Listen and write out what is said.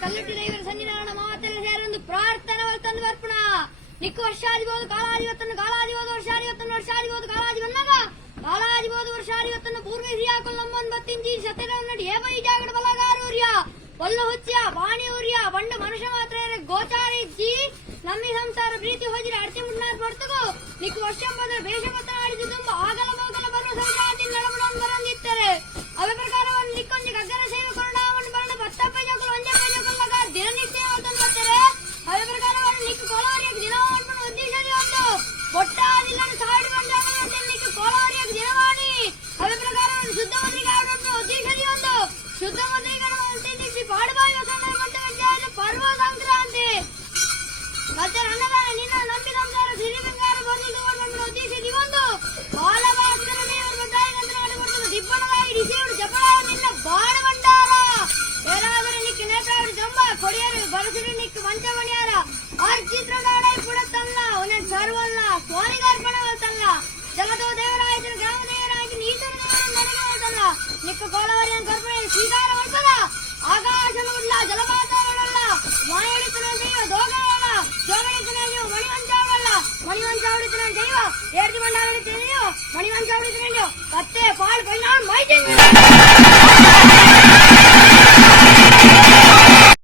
ಕಲ್ಲುಟ್ಟಿ ದೈವರ ಸಂಜೀನಾರಾಯಣ ಮಾವತ್ತೆಲ್ಲ ಸೇರೊಂದು ಪ್ರಾರ್ಥನೆ ತಂದು ಬರ್ಪುಣ ನಿಕ್ಕು ವರ್ಷಾದಿಬೋದು ಕಾಲಾಧಿಪತ್ತನ್ನು ಕಾಲಾದಿಬೋದು ವರ್ಷಾಧಿಪತ್ತನ್ನು ವರ್ಷಾದಿಬೋದು ಕಾಲಾದಿ ಬಂದಾಗ ಕಾಲಾದಿಬೋದು ವರ್ಷಾಧಿಪತ್ತನ್ನು ಪೂರ್ವ ಹಿರಿಯಾಕೊಳ್ಳೊಂಬೊಂದು ಬತ್ತಿಂಜಿ ಸತ್ಯನಡಿ ಏಬೈ ಜಾಗಡ ಬಲಗಾರೂರ್ಯ ಒಲ್ಲು ಹುಚ್ಚಿಯ ಬಾಣಿ ಊರ್ಯ ಬಂಡ ಮನುಷ್ಯ ಮಾತ್ರ ಗೋಚಾರ ಇಜ್ಜಿ ನಮ್ಮಿ ಸಂಸಾರ ಪ್ರೀತಿ ಹೋಜಿರ ಅಡ್ತಿ ಮುನ್ನಾರ್ ಬರ್ತಗೋ ನಿಕ್ಕು ವರ್ಷ ಬಂದ್ರೆ ಬೇಷಪತ್ರ ಆಡಿದು ತುಂಬ ಆಗಲ ಮೋಗಲ ಬರುವ ಸಂಜಾತಿ ನಡಬಡವನ್ನು ಬರಂದಿತ್ತಾರೆ ಅವೇ ಪ್ರಕಾರವನ್ನು ನಿಕ್ಕೊಂಜಿ ಗಗ್ಗರ ಸೇವೆ ಕೊರಡಾವನ್ನು ಬರಣ ಬತ್ತಪ್ಪ ಜೋಕಲು ಒಂಜೆ ಜೋಕಲ್ಲಾಗ ದಿನನಿತ್ಯ ತಂದು ಬರ್ತಾರೆ ಅವೇ ಪ್ರಕಾರವನ್ನು ನಿಕ್ಕು ಕೋಲಾರಿಯಕ್ಕೆ ದಿನವನ್ನು ಉದ್ದೇಶದಿ ಒಂದು ಬೊಟ್ಟಾದಿಲ್ಲನ್ನು ಸಾಡಿ ಬಂದ ನಿಕ್ಕು ಕೋಲಾರಿಯಕ್ಕೆ ದಿನವಾಣಿ ಅವೇ ಪ್ರಕಾರವನ್ನು ಶುದ್ಧ ಮಂತ್ರಿಗೆ ಆಡೋಣ ಉದ್ದೇಶದಿ ಒಂದು ಶುದ್ಧ ಮಂತ್ರಿಗಳನ್ನು ಉದ್ದೇಶಿಸಿ ಪಾಡುವಾಯ ಪರ್ವ ಸಂಕ್ರಾಂತಿ ಮತ್ತೆ ಅನ್ನದಾನ ನಿನ್ನ ನಂಬಿ ಸಂಸಾರ ಸಿರಿಬಂಗಾರ ಬಂದಿದ್ದು ಉದ್ದೇಶದಿ ಒಂದು ಬಾಲಭಾಸ್ಕರ ದೇವರ ಬದ್ದಾಯಿ ನಂತರ ಮಾಡಿಕೊಡ್ತದೆ ದಿಬ್ಬಣದಾಯಿ ಡಿಸಿಯವರು ಜಪಳ ನಿನ್ನ ಬಾಳ ಭಂಡಾರ ಏನಾದರೂ ನಿಕ್ಕ ನೇತ್ರಾವಳಿ ಜಂಬ ಕೊಡಿಯರು ಬರಸಿರಿ ನಿಕ್ಕ ಮಂಚಮಣಿಯಾರ ಆರ್ಚಿತ್ರನಾಡೈ ಪುಡತ್ತಲ್ಲ ಉನ್ನ ಸರ್ವಲ್ಲ ಸ್ವಾನಿಗಾರ್ಪಣವತ್ತಲ್ಲ ಜಗದೋ ದೇವರಾಯತನ ಗ್ರಾಮ ದೇವರಾಯತ ನೀತರ ನನಗೆ ಹೋದಲ್ಲ ನಿಕ್ಕ ಕೋಲಾವರಿಯ ಗರ್ಭಣೆ ಸ್ವೀಕಾರ ಮಾಡ್ತದ ಆಕಾಶನುಲ್ಲ ಜಲಪಾತಗಳಲ್ಲ ಮಾಯಡಿತನ ದೈವ ದೋಗಲ್ಲ ಜೋಗಡಿತನ ನೀವು ಮಣಿವಂಚಾವಲ್ಲ ಮಣಿವಂಚಾವಡಿತನ ದೈವ ಏರ್ತಿ ಮಂಡಾವಡಿತನ ನೀವು ಮಣಿವಂಚಾವಡಿತನ ನೀವು ಕತ್ತೆ ಪಾಳು ಪೈನಾಳು ಮೈತಿ